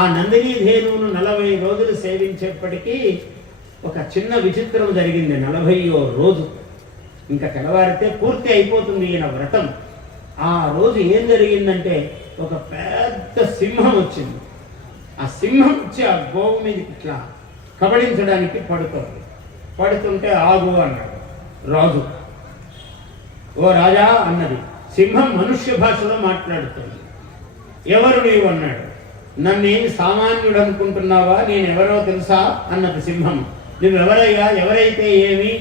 ఆ నందినీ ధేనువును 40 రోజులు సేవించేప్పటికీ ఒక చిన్న విచిత్రం జరిగింది. 40వ రోజు ఇంకా తెల్లవారితే పూర్తి అయిపోతుంది ఈయన వ్రతం. ఆ రోజు ఏం జరిగిందంటే ఒక పెద్ద సింహం వచ్చింది. ఆ సింహం వచ్చి ఆ గోవు మీదకి ఇట్లా కబళించడానికి పడుతుంటే ఆగు అన్నాడు రాజు. ఓ రాజా అన్నది. సింహం మనుష్య భాషలో మాట్లాడుతుంది. ఎవరు నీవు అన్నాడు. నన్నేమి సామాన్యుడు అనుకుంటున్నావా, నేను ఎవరో తెలుసా అన్నది సింహం. నువ్వెవరయ్యా, ఎవరైతే ఏమి,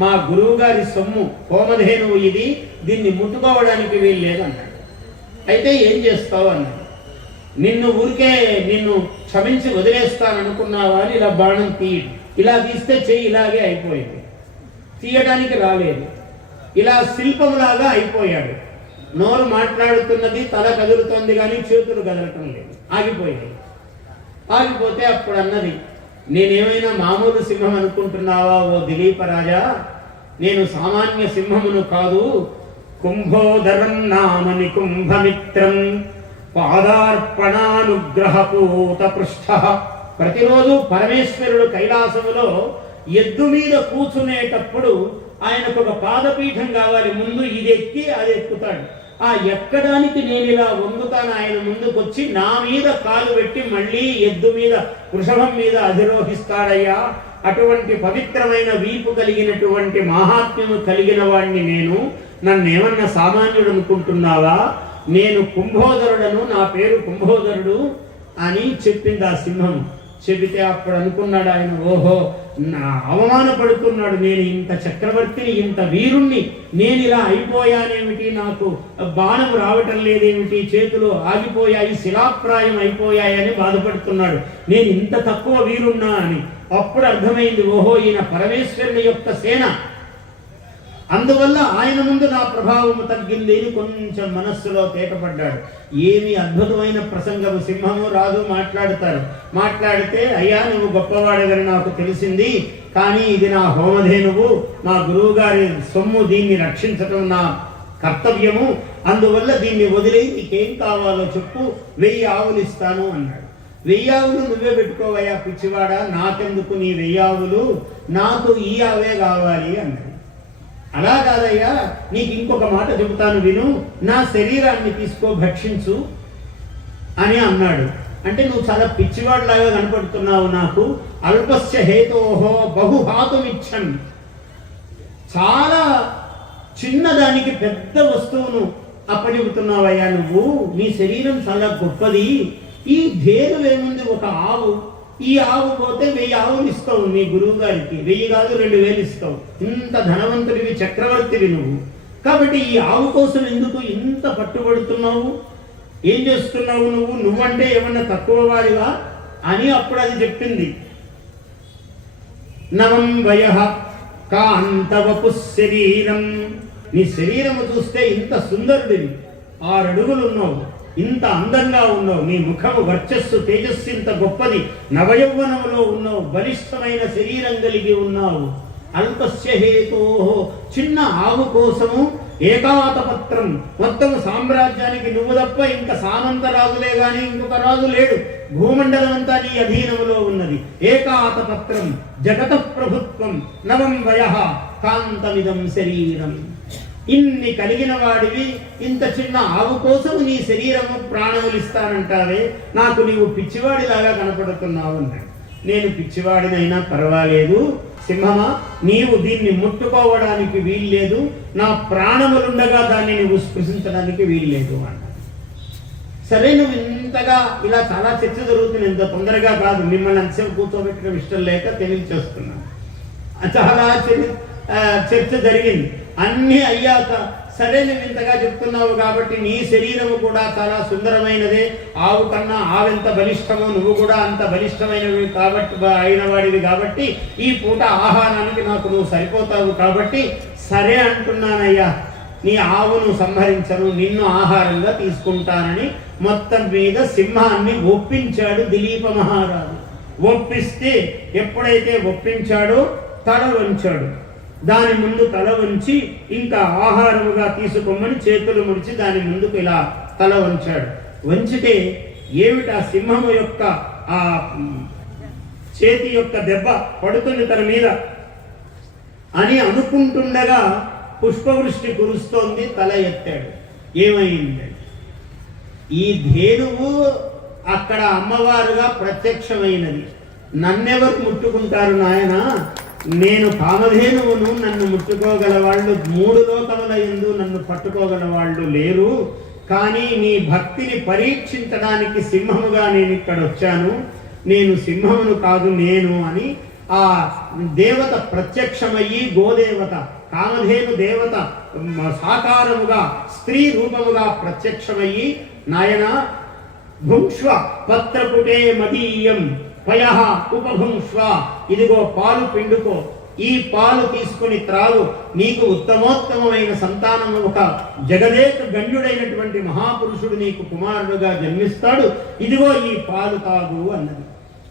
మా గురువు గారి సొమ్ము హోమధేనువు ఇది, దీన్ని ముట్టుకోవడానికి వీలు లేదన్నాడు. అయితే ఏం చేస్తావు అన్నాడు. నిన్ను క్షమించి వదిలేస్తాననుకున్నావా అని ఇలా బాణం తీయడు. ఇలా తీస్తే చెయ్యి ఇలాగే అయిపోయింది, తీయడానికి రాలేదు. ఇలా శిల్పంలాగా అయిపోయాడు. నోరు మాట్లాడుతున్నది, తల కదులుతోంది కానీ చేతులు కదలటం లేదు, ఆగిపోయాయి. ఆగిపోతే అప్పుడు అన్నది, నేనేమైనా మామూలు సింహం అనుకుంటున్నావా ఓ దిలీప రాజా, నేను సామాన్య సింహమును కాదు. కుంభోదరం నామని కుంభమిత్రం పాదార్పణానుగ్రహపూత పృష్ఠ. ప్రతిరోజు పరమేశ్వరుడు కైలాసములో ఎద్దు మీద కూర్చునేటప్పుడు ఆయనకు ఒక పాదపీఠం కావాలి. ముందు ఇది ఎక్కి అది ఎక్కుతాడు. ఆ ఎక్కడానికి నేను ఇలా వంగుతాను. ఆయన ముందుకొచ్చి నా మీద కాలు పెట్టి మళ్ళీ ఎద్దు మీద, వృషభం మీద అధిరోహిస్తాడయ్యా. అటువంటి పవిత్రమైన వీపు కలిగినటువంటి మహాత్మ్యము కలిగిన వాడిని నేను. నన్నేమన్నా సామాన్యుడు అనుకుంటున్నావా? నేను కుంభోదరుడను, నా పేరు కుంభోదరుడు అని చెప్పింది ఆ సింహం. చెబితే అప్పుడు అనుకున్నాడు ఆయన, ఓహో నా అవమానపడుతున్నాడు, నేను ఇంత చక్రవర్తిని, ఇంత వీరుణ్ణి, నేను ఇలా అయిపోయానేమిటి, నాకు బాణం రావటం లేదేమిటి, చేతులు ఆగిపోయాయి, శిలాప్రాయం అయిపోయాయని బాధపడుతున్నాడు. నేను ఇంత తక్కువ వీరుణ్ణా అని. అప్పుడు అర్థమైంది, ఓహో ఈయన పరమేశ్వరుని యొక్క సేన, అందువల్ల ఆయన ముందు నా ప్రభావము తగ్గింది అని కొంచెం మనస్సులో తేటపడ్డాడు. ఏమి అద్భుతమైన ప్రసంగము. సింహము రాజు మాట్లాడతారు. మాట్లాడితే, అయ్యా నువ్వు గొప్పవాడవని నాకు తెలిసింది, కానీ ఇది నా హోమధేనువు, మా గురువు గారి సొమ్ము, దీన్ని రక్షించటం నా కర్తవ్యము, అందువల్ల దీన్ని వదిలి నీకేం కావాలో చెప్పు, 1000 ఆవులు ఇస్తాను అన్నాడు. 1000 ఆవులు నువ్వే పెట్టుకోవయ్యా పిచ్చివాడా, నాకెందుకు నీ 1000 ఆవులు, నాకు ఈ ఆవే కావాలి అన్నాడు. అలా కాదయ్యా, నీకు ఇంకొక మాట చెబుతాను విను, నా శరీరాన్ని తీసుకో, భక్షించు అని అన్నాడు. అంటే నువ్వు చాలా పిచ్చివాడిలాగా కనపడుతున్నావు నాకు. అల్పస్య హేతోహో బహుహాతుమిచ్చం. చాలా చిన్నదానికి పెద్ద వస్తువును అప్పచెబుతున్నావయ్యా నువ్వు. నీ శరీరం చాలా గొప్పది. ఈ ధేనువేముంది, ఒక ఆవు. ఈ ఆవు పోతే 1000 ఆవులు ఇస్తావు నీ గురువు గారికి. 1000 కాదు 2000 ఇస్తావు. ఇంత ధనవంతుడివి, చక్రవర్తివి నువ్వు. కాబట్టి ఈ ఆవు కోసం ఎందుకు ఇంత పట్టుబడుతున్నావు? ఏం చేస్తున్నావు నువ్వంటే ఏమన్నా తక్కువ వాడివా అని అప్పుడు అది చెప్పింది. నవం వయః కాంతవపు శరీరం. నీ శరీరము చూస్తే ఇంత సుందరుడివి, 6 అడుగులు ఉన్నావు, ఇంత అందంగా ఉన్నావు, నీ ముఖము వర్చస్సు తేజస్సు ఇంత గొప్పది, నవయౌవనములో ఉన్నావు, బలిష్టమైన శరీరం కలిగి ఉన్నావు. అల్పస్య హేతోః. చిన్న ఆవు కోసము ఏకాతపత్రం. మొత్తం సామ్రాజ్యానికి నువ్వు తప్ప ఇంకా సామంత రాజులే గాని ఇంకొక రాజు లేడు. భూమండలం అంతా నీ అధీనములో ఉన్నది. ఏకాతపత్రం జగత ప్రభుత్వం. నవం వయః కాంతమిదం శరీరం. ఇన్ని కలిగిన వాడివి, ఇంత చిన్న ఆవు కోసం నీ శరీరము ప్రాణములు ఇస్తానంటావే, నాకు నీవు పిచ్చివాడిలాగా కనపడుతున్నావు అన్నాడు. నేను పిచ్చివాడినైనా పర్వాలేదు సింహమా, నీవు దీన్ని ముట్టుకోవడానికి వీల్లేదు, నా ప్రాణములుండగా దాన్ని నువ్వు స్పృశించడానికి వీల్లేదు అన్నాడు. సరే, నువ్వు ఇంతగా ఇలా చాలా చర్చ జరుగుతుంది, ఇంత తొందరగా కాదు, మిమ్మల్ని అంతసేపు కూర్చోబెట్టడం ఇష్టం లేక తెలియచేస్తున్నాను. చాలా చర్చ జరిగింది. అన్నీ అయ్యాక, సరే నువ్వు ఇంతగా చెప్తున్నావు కాబట్టి నీ శరీరము కూడా చాలా సుందరమైనదే, ఆవు కన్నా ఆవెంత బలిష్టమో నువ్వు కూడా అంత బలిష్టమైనవి కాబట్టి అయిన వాడివి కాబట్టి ఈ పూట ఆహారానికి నాకు నువ్వు సరిపోతావు కాబట్టి సరే అంటున్నానయ్యా, నీ ఆవును సంహరించను, నిన్ను ఆహారంగా తీసుకుంటానని మొత్తం మీద సింహాన్ని ఒప్పించాడు దిలీప మహారాజు. ఒప్పిస్తే ఎప్పుడైతే ఒప్పించాడో తల వంచాడు. దాని ముందు తల వంచి ఇంకా ఆహారముగా తీసుకోమని చేతులు ముడిచి దాని ముందుకు ఇలా తల వంచాడు. వంచితే ఏమిటి ఆ సింహము యొక్క ఆ చేతి యొక్క దెబ్బ పడుతుంది తన మీద అని అనుకుంటుండగా పుష్పవృష్టి కురుస్తోంది. తల ఎత్తాడు. ఏమైంది? ఈ ధేనువు అక్కడ అమ్మవారుగా ప్రత్యక్షమైనది. నన్నెవరు ముట్టుకుంటారు నాయన? నేను కామధేనువును, నన్ను ముట్టుకోగల వాళ్ళు 3 లోకముల యందు నన్ను పట్టుకోగల వాళ్ళు లేరు. కానీ నీ భక్తిని పరీక్షించడానికి సింహముగా నేను ఇక్కడ వచ్చాను. నేను సింహమును కాదు నేను అని ఆ దేవత ప్రత్యక్షమయ్యి, గోదేవత కామధేను దేవత సాకారముగా స్త్రీ రూపముగా ప్రత్యక్షమయ్యి, నాయన భుంక్ష్వ పత్రపుటే మదీయం పయః ఉపభుంక్ష్వ, ఇదిగో పాలు పిండుకో, ఈ పాలు తీసుకుని త్రాగు, నీకు ఉత్తమోత్తమైన సంతానము, ఒక జగదేక గణ్యుడైనటువంటి మహాపురుషుడు నీకు కుమారుడుగా జన్మిస్తాడు, ఇదిగో ఈ పాలు తాగు అన్నది.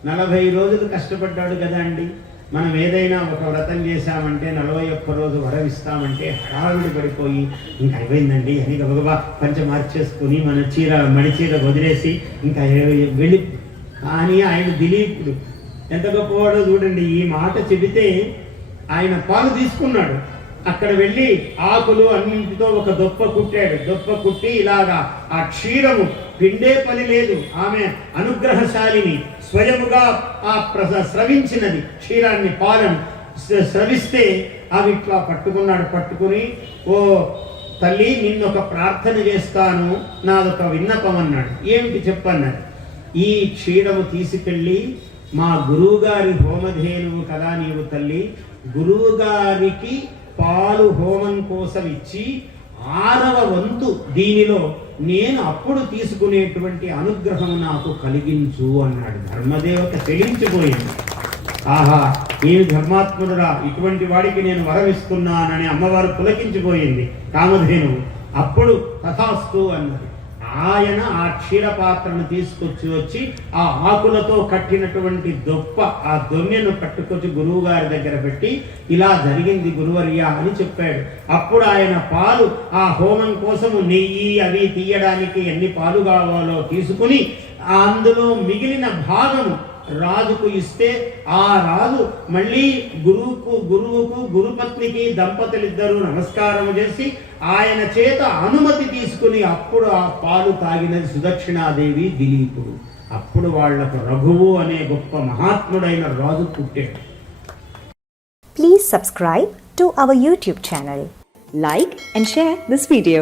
40 రోజులు కష్టపడ్డాడు కదా అండి. మనం ఏదైనా ఒక వ్రతం చేశామంటే 41 రోజు వరవిస్తామంటే హడావిడి పడిపోయి ఇంకా అయిపోయిందండి అని గబగబా పంచ మార్చేసుకుని మన మడి చీర వదిలేసి ఇంకా వెళ్ళి. కానీ ఆయన దిలీపుడు ఎంత గొప్పవాడో చూడండి. ఈ మాట చెబితే ఆయన పాలు తీసుకున్నాడు. అక్కడ వెళ్ళి ఆకులు అన్నింటితో ఒక దొప్ప కుట్టాడు. దొప్ప కుట్టి ఇలాగా ఆ క్షీరము పిండే పని లేదు. ఆమె అనుగ్రహశాలిని, స్వయముగా ఆ స్రవించినది క్షీరాన్ని, పాలను స్రవిస్తే అవి ఇట్లా పట్టుకున్నాడు. పట్టుకుని, ఓ తల్లి నిన్నొక ప్రార్థన చేస్తాను, నాదొక విన్నపం అన్నాడు. ఏమిటి చెప్పన్నాడు? ఈ క్షీరము తీసుకెళ్ళి మా గురువుగారి హోమధేనువు కదా నీవు తల్లి, గురువుగారికి పాలు హోమం కోసం ఇచ్చి 6వ వంతు దీనిలో నేను అప్పుడు తీసుకునేటువంటి అనుగ్రహం నాకు కలిగించు అన్నాడు. ధర్మదేవత చెలించిపోయింది. ఆహా, నేను ధర్మాత్ముడురా, ఇటువంటి వాడికి నేను వరమిస్తున్నానని అమ్మవారు పులకించిపోయింది కామధేనువు. అప్పుడు తథాస్తు అన్నది. ఆయన ఆ క్షీరపాత్రను తీసుకొచ్చి వచ్చి ఆ ఆకులతో కట్టినటువంటి దొప్ప, ఆ దొన్నెను పట్టుకొచ్చి గురువు గారి దగ్గర పెట్టి, ఇలా జరిగింది గురువర్యా అని చెప్పాడు. అప్పుడు ఆయన పాలు, ఆ హోమం కోసము నెయ్యి అవి తీయడానికి ఎన్ని పాలు కావాలో తీసుకుని అందులో మిగిలిన భాగము రాజుకు ఇస్తే, ఆ రాజు మళ్ళీ గురువుకు గురుపత్నికి దంపతులిద్దరూ నమస్కారం చేసి ఆయన చేత అనుమతి తీసుకుని అప్పుడు ఆ పాలు తాగినది సుదక్షిణాదేవి, దిలీపుడు. అప్పుడు వాళ్లకు రఘువు అనే గొప్ప మహాత్ముడైన రాజు పుట్టాడు. Please subscribe to our YouTube channel. Like and share this video.